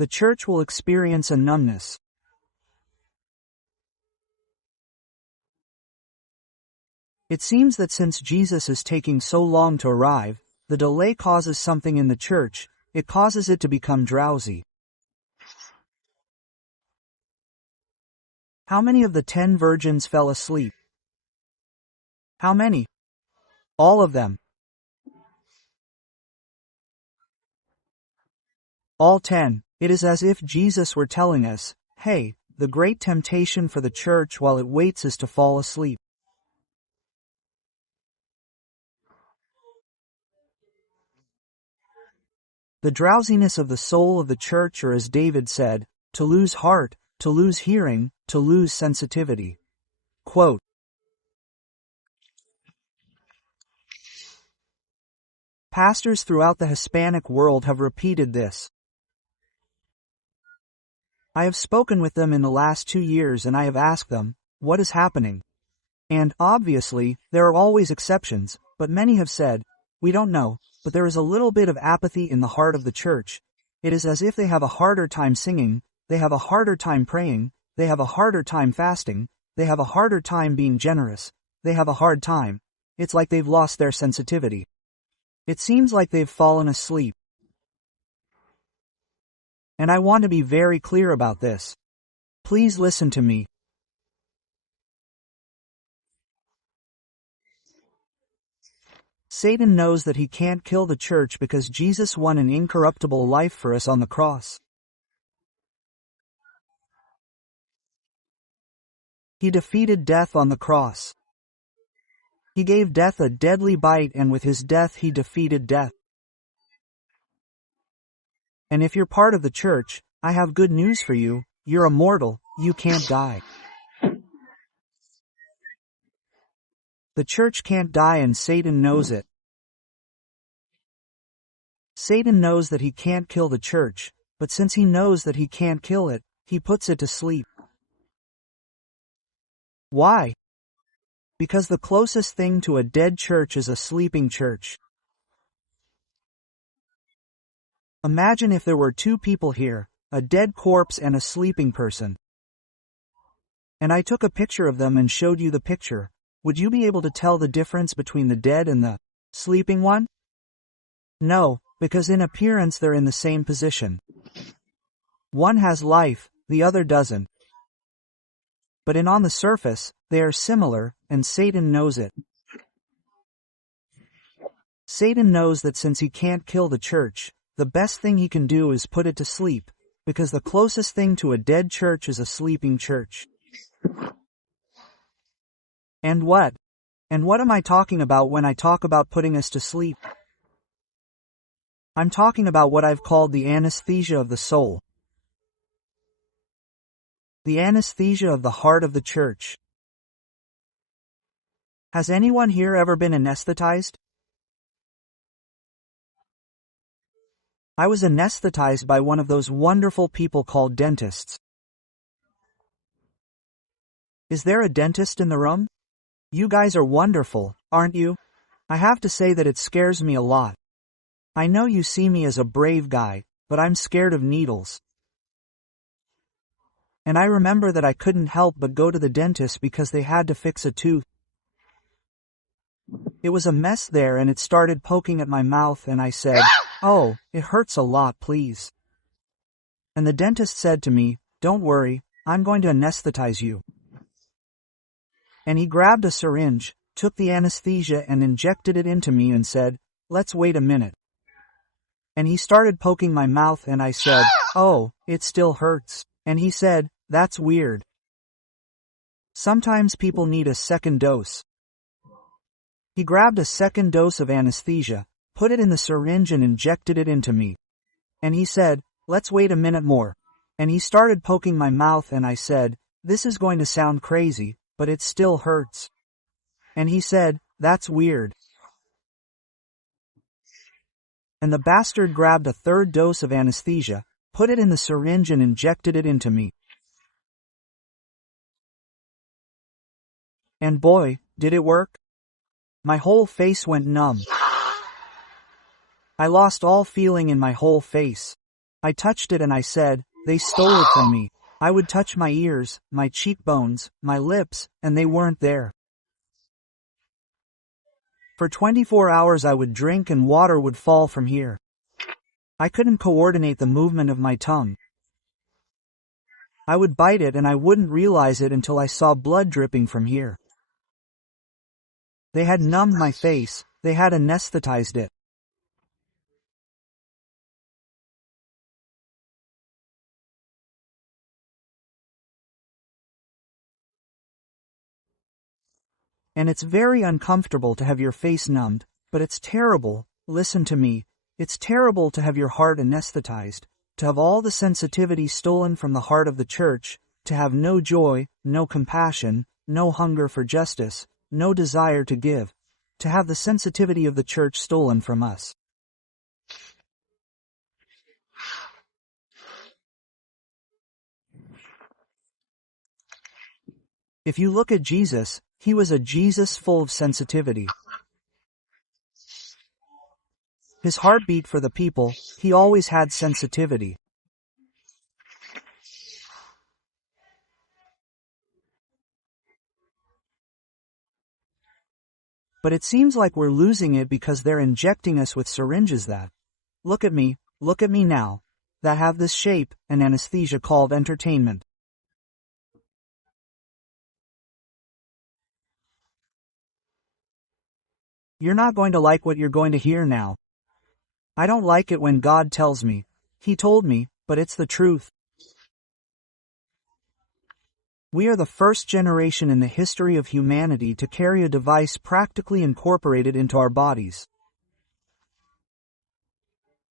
the church will experience a numbness. It seems that since Jesus is taking so long to arrive, the delay causes something in the church. It causes it to become drowsy. How many of the 10 virgins fell asleep? How many? All of them. All 10. It is as if Jesus were telling us, hey, the great temptation for the church while it waits is to fall asleep. The drowsiness of the soul of the church, or as David said, to lose heart, to lose hearing, to lose sensitivity. Quote, pastors throughout the Hispanic world have repeated this. I have spoken with them in the last 2 years and I have asked them, what is happening? And, obviously, there are always exceptions, but many have said, we don't know, but there is a little bit of apathy in the heart of the church. It is as if they have a harder time singing, they have a harder time praying, they have a harder time fasting, they have a harder time being generous, they have a hard time. It's like they've lost their sensitivity. It seems like they've fallen asleep. And I want to be very clear about this. Please listen to me. Satan knows that he can't kill the church because Jesus won an incorruptible life for us on the cross. He defeated death on the cross. He gave death a deadly bite, and with his death he defeated death. And if you're part of the church, I have good news for you. You're immortal, you can't die. The church can't die and Satan knows it. Satan knows that he can't kill the church, but since he knows that he can't kill it, he puts it to sleep. Why? Because the closest thing to a dead church is a sleeping church. Imagine if there were 2 people here, a dead corpse and a sleeping person. And I took a picture of them and showed you the picture. Would you be able to tell the difference between the dead and the sleeping one? No, because in appearance they're in the same position. One has life, the other doesn't. But on the surface, they are similar, and Satan knows it. Satan knows that since he can't kill the church, the best thing he can do is put it to sleep, because the closest thing to a dead church is a sleeping church. And what? And what am I talking about when I talk about putting us to sleep? I'm talking about what I've called the anesthesia of the soul. The anesthesia of the heart of the church. Has anyone here ever been anesthetized? I was anesthetized by one of those wonderful people called dentists. Is there a dentist in the room? You guys are wonderful, aren't you? I have to say that it scares me a lot. I know you see me as a brave guy, but I'm scared of needles. And I remember that I couldn't help but go to the dentist because they had to fix a tooth. It was a mess there and it started poking at my mouth and I said, oh, it hurts a lot, please. And the dentist said to me, don't worry, I'm going to anesthetize you. And he grabbed a syringe, took the anesthesia and injected it into me and said, let's wait a minute. And he started poking my mouth and I said, oh, it still hurts. And he said, that's weird. Sometimes people need a second dose. He grabbed a second dose of anesthesia, put it in the syringe and injected it into me. And he said, let's wait a minute more. And he started poking my mouth and I said, this is going to sound crazy, but it still hurts. And he said, that's weird. And the bastard grabbed a third dose of anesthesia, put it in the syringe and injected it into me. And boy, did it work. My whole face went numb. I lost all feeling in my whole face. I touched it and I said, they stole it from me. I would touch my ears, my cheekbones, my lips, and they weren't there. For 24 hours I would drink and water would fall from here. I couldn't coordinate the movement of my tongue. I would bite it and I wouldn't realize it until I saw blood dripping from here. They had numbed my face, they had anesthetized it. And it's very uncomfortable to have your face numbed, but it's terrible, listen to me, it's terrible to have your heart anesthetized, to have all the sensitivity stolen from the heart of the church, to have no joy, no compassion, no hunger for justice, no desire to give, to have the sensitivity of the church stolen from us. If you look at Jesus, he was a Jesus full of sensitivity. His heartbeat for the people, he always had sensitivity. But it seems like we're losing it because they're injecting us with syringes that, look at me now, that have this shape, an anesthesia called entertainment. You're not going to like what you're going to hear now. I don't like it when God tells me. He told me, but it's the truth. We are the first generation in the history of humanity to carry a device practically incorporated into our bodies.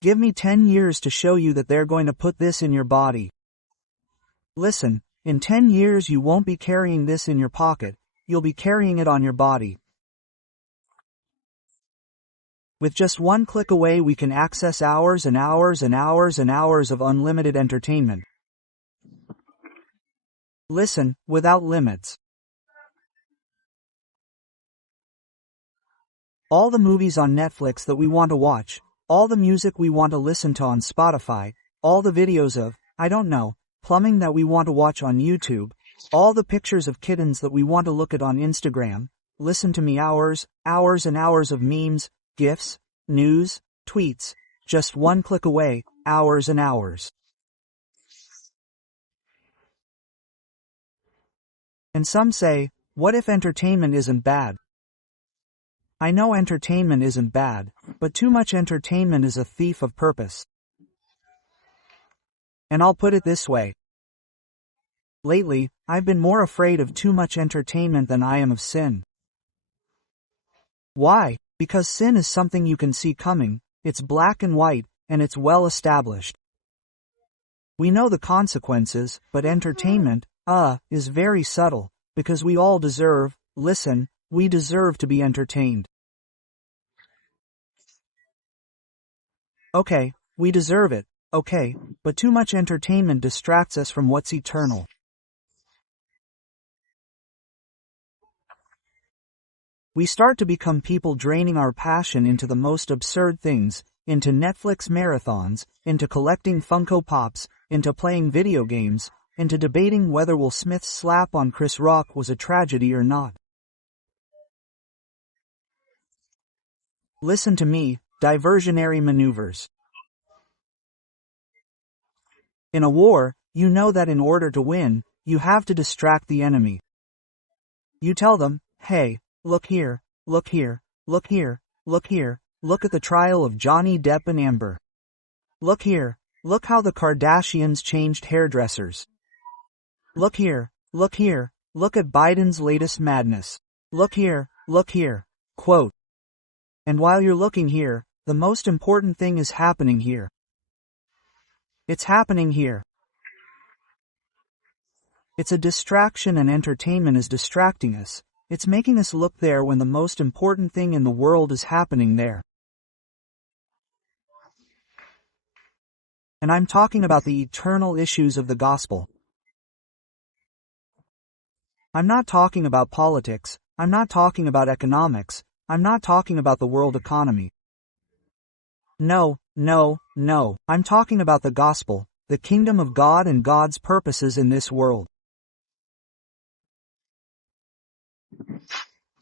Give me 10 years to show you that they're going to put this in your body. Listen, in 10 years you won't be carrying this in your pocket, you'll be carrying it on your body. With just one click away we can access hours and hours and hours and hours of unlimited entertainment. Listen, without limits. All the movies on Netflix that we want to watch, all the music we want to listen to on Spotify, all the videos of, I don't know, plumbing that we want to watch on YouTube, all the pictures of kittens that we want to look at on Instagram, listen to me hours, hours and hours of memes, GIFs, news, tweets, just one click away, hours and hours. And some say, what if entertainment isn't bad? I know entertainment isn't bad, but too much entertainment is a thief of purpose. And I'll put it this way. Lately, I've been more afraid of too much entertainment than I am of sin. Why? Because sin is something you can see coming, it's black and white, and it's well established. We know the consequences, but entertainment, is very subtle, because we all deserve, listen, we deserve to be entertained. Okay, we deserve it, okay, but too much entertainment distracts us from what's eternal. We start to become people draining our passion into the most absurd things, into Netflix marathons, into collecting Funko Pops, into playing video games, into debating whether Will Smith's slap on Chris Rock was a tragedy or not. Listen to me, diversionary maneuvers. In a war, you know that in order to win, you have to distract the enemy. You tell them, hey, look here, look here, look here, look here, look at the trial of Johnny Depp and Amber. Look here, look how the Kardashians changed hairdressers. Look here, look here, look at Biden's latest madness. Look here, quote. And while you're looking here, the most important thing is happening here. It's happening here. It's a distraction and entertainment is distracting us. It's making us look there when the most important thing in the world is happening there. And I'm talking about the eternal issues of the gospel. I'm not talking about politics, I'm not talking about economics, I'm not talking about the world economy. No, no, no, I'm talking about the gospel, the kingdom of God and God's purposes in this world.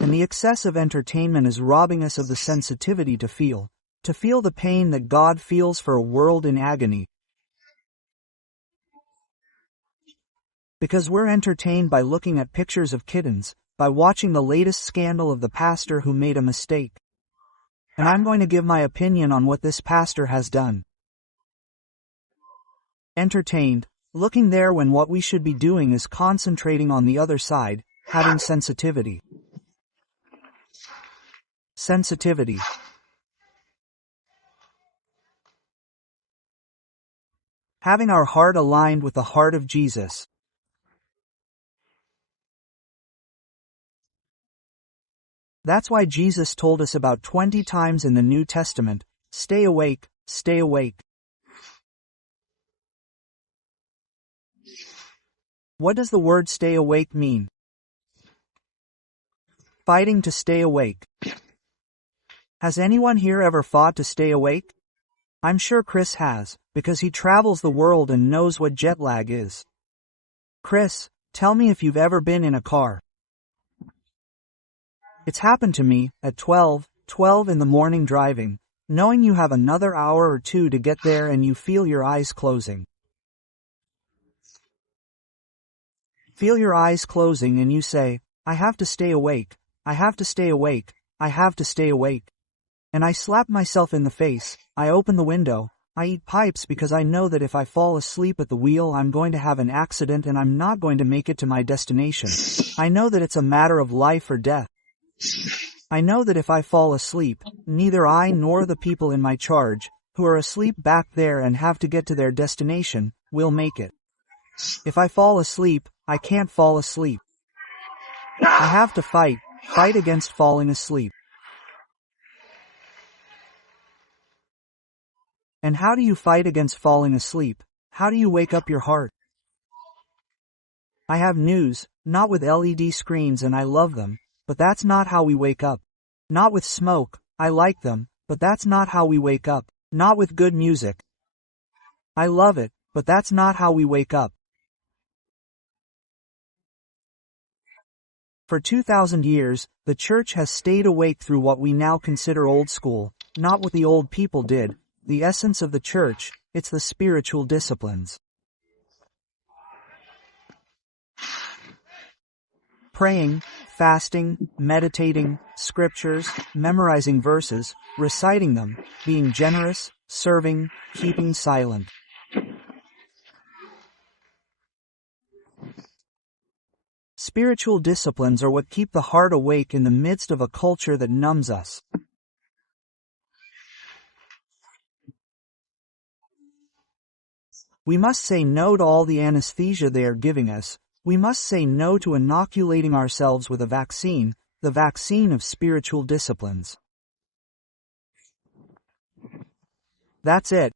And the excess of entertainment is robbing us of the sensitivity to feel the pain that God feels for a world in agony. Because we're entertained by looking at pictures of kittens, by watching the latest scandal of the pastor who made a mistake. And I'm going to give my opinion on what this pastor has done. Entertained, looking there when what we should be doing is concentrating on the other side, having sensitivity. Sensitivity. Having our heart aligned with the heart of Jesus. That's why Jesus told us about 20 times in the New Testament, stay awake, stay awake. What does the word stay awake mean? Fighting to stay awake. Has anyone here ever fought to stay awake? I'm sure Chris has, because he travels the world and knows what jet lag is. Chris, tell me if you've ever been in a car. It's happened to me, at 12 in the morning driving, knowing you have another hour or two to get there and you feel your eyes closing. Feel your eyes closing and you say, I have to stay awake, I have to stay awake, I have to stay awake. And I slap myself in the face, I open the window, I eat pipes because I know that if I fall asleep at the wheel I'm going to have an accident and I'm not going to make it to my destination. I know that it's a matter of life or death. I know that if I fall asleep, neither I nor the people in my charge, who are asleep back there and have to get to their destination, will make it. If I fall asleep, I can't fall asleep. I have to fight against falling asleep. And how do you fight against falling asleep? How do you wake up your heart? I have news, not with LED screens and I love them, but that's not how we wake up. Not with smoke, I like them, but that's not how we wake up. Not with good music. I love it, but that's not how we wake up. For 2,000 years, the church has stayed awake through what we now consider old school, not what the old people did. The essence of the church, it's the spiritual disciplines. Praying, fasting, meditating, scriptures, memorizing verses, reciting them, being generous, serving, keeping silent. Spiritual disciplines are what keep the heart awake in the midst of a culture that numbs us. We must say no to all the anesthesia they are giving us. We must say no to inoculating ourselves with a vaccine, the vaccine of spiritual disciplines. That's it.